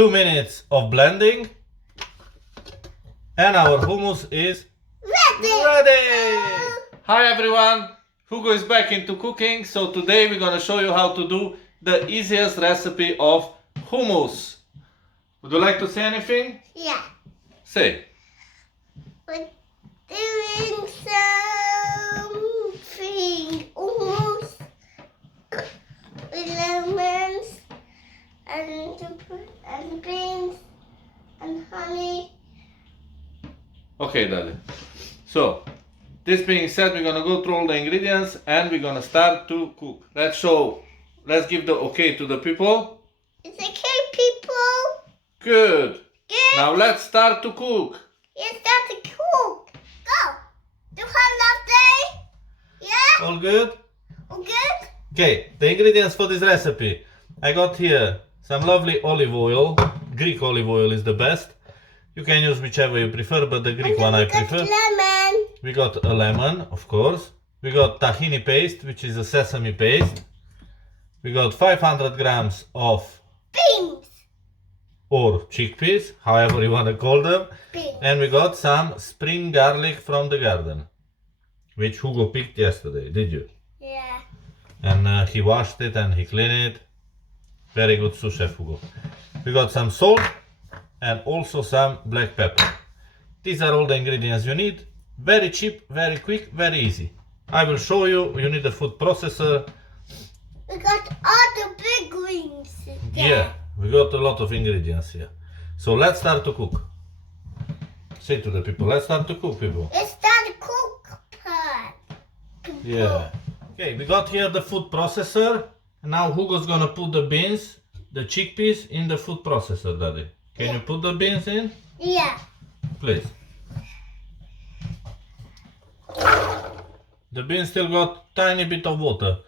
2 minutes of blending. And our hummus is ready! Hi everyone! Hugo is back into cooking. So today we're gonna show you how to do the easiest recipe of hummus. Would you like to say anything? Yeah. Say. We're doing something almost with lemons and beans and honey. Okay, Daddy. So, this being said, we're gonna go through all the ingredients and we're gonna start to cook. Let's give the okay to the people. It's okay, people. Good. Good. Now let's start to cook. It's start to cook. Go. Do have love day? Yeah? All good? All good? Okay, the ingredients for this recipe. I got here some lovely olive oil. Greek olive oil is the best. You can use whichever you prefer, but the Greek one I prefer. Lemon. We got a lemon, of course. We got tahini paste, which is a sesame paste. We got 500 grams of Beans. or chickpeas, however you want to call them. Beans. And we got some spring garlic from the garden, which Hugo picked yesterday, did you? Yeah. And he washed it and he cleaned it. Very good sous chef, Hugo. We got some salt and also some black pepper. These are all the ingredients you need. Very cheap, very quick, very easy. I will show you. You need a food processor. We got all the big greens. Yeah, we got a lot of ingredients here. So let's start to cook. Say to the people, let's start to cook, people. Let's start the cook part. Yeah. Okay, we got here the food processor. Now Hugo's gonna put the beans, the chickpeas in the food processor, Daddy. Can you put the beans in? Yeah. Please. The beans still got tiny bit of water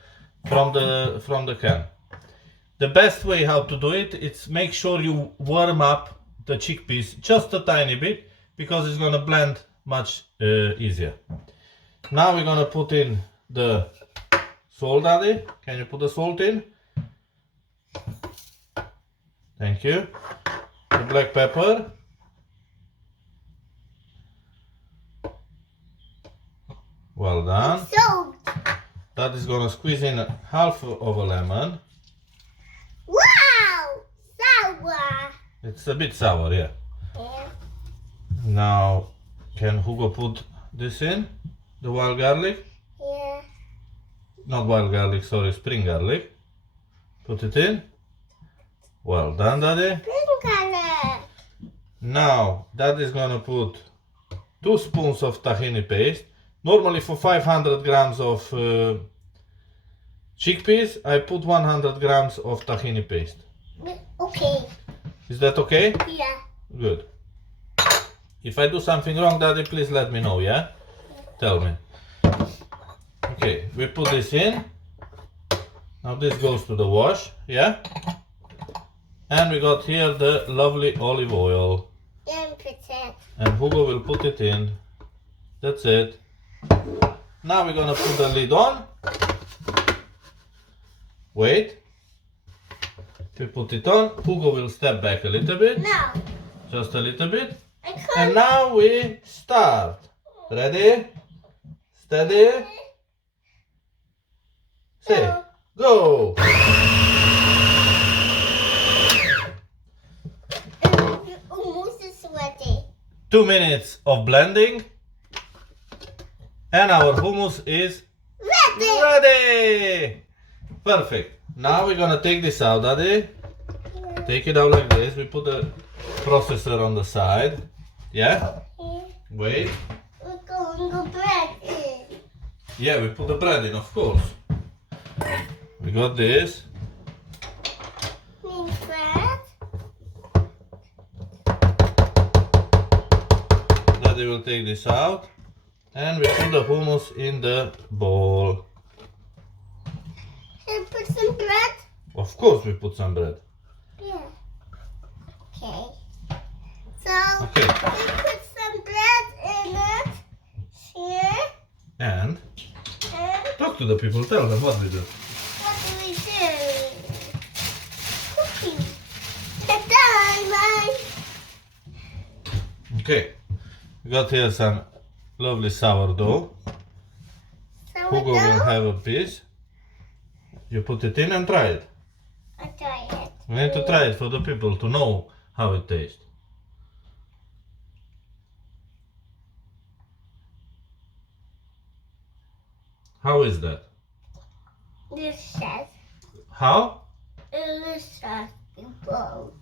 from the can. The best way how to do it is make sure you warm up the chickpeas just a tiny bit because it's gonna blend much easier. Now we're gonna put in the salt, Daddy. Can you put the salt in? Thank you. The black pepper. Well done. Salt. That is gonna squeeze in half of a lemon. Wow. Sour. It's a bit sour, yeah. Yeah. Now, can Hugo put this in? The wild garlic? Yeah. Not wild garlic, sorry, spring garlic. Put it in. Well done, Daddy. Pink color. Now, Daddy is gonna put 2 spoons of tahini paste. Normally for 500 grams of chickpeas, I put 100 grams of tahini paste. Okay. Is that okay? Yeah. Good. If I do something wrong, Daddy, please let me know, yeah? Tell me. Okay, we put this in. Now this goes to the wash, yeah? And we got here the lovely olive oil. Then put it. And Hugo will put it in. That's it. Now we're gonna put the lid on. Wait. We put it on. Hugo will step back a little bit. No. Just a little bit. I And can't. now we start. Ready? Steady? Say, go! Almost is ready. 2 minutes of blending. And our hummus is Ready. ready! Perfect. Now we're gonna take this out, Daddy. Take it out like this. We put the processor on the side. Yeah? Wait. We're going to bread in. Yeah, we put the bread in, of course. We got this. Mean bread. Daddy will take this out. And we put the hummus in the bowl. And put some bread. Of course we put some bread. Yeah. Okay. So Okay. we put some bread in it. Here. And And talk to the people, tell them what we do. what do we do? Cooking. It's done. Okay. We got here some lovely sourdough. Hugo will have a piece. You put it in and try it. I try it. We need to try it for the people to know how it tastes. How is that? Delicious. How? Delicious. People.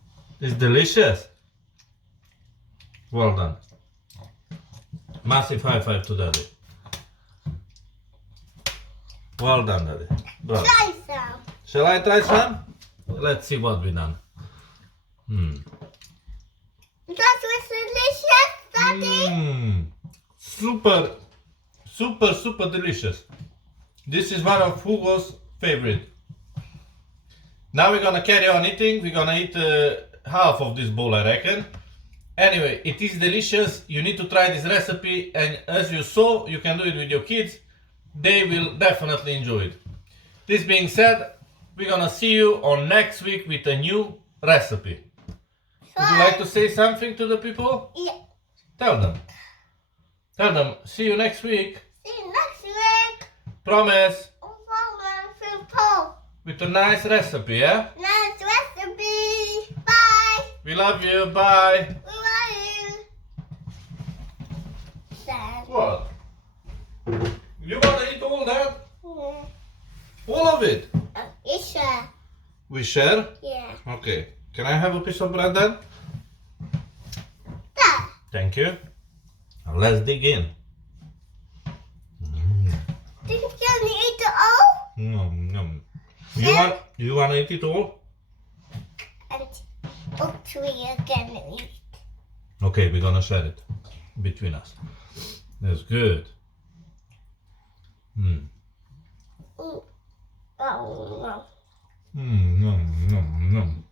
It's delicious. Well done. Massive high five to Daddy. Well done, Daddy. Bravo. Try some. Shall I try some? Let's see what we done. That was delicious, Daddy. Super, super, super delicious. This is one of Hugo's favorite. Now we're gonna carry on eating. We're gonna eat half of this bowl, I reckon. Anyway, it is delicious. You need to try this recipe, and as you saw, you can do it with your kids. They will definitely enjoy it. This being said, we're gonna see you on next week with a new recipe. Would you like to say something to the people? Yeah. Tell them. Tell them, see you next week. See you next week. Promise. People. With a nice recipe, yeah? Nice recipe. Bye. We love you, bye. We love you. Dad. What? You wanna eat all that? Yeah. All of it? It's We share? yeah. Okay. Can I have a piece of bread then? Dad. Thank you. Now let's dig in. Do you want to eat it all? Nom, nom. You wanna eat it all? And hopefully you're gonna eat. Okay, we're gonna share it between us. That's good. Oh, no. Nom, nom, nom.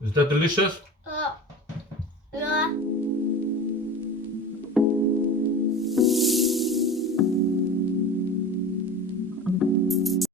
Is that delicious?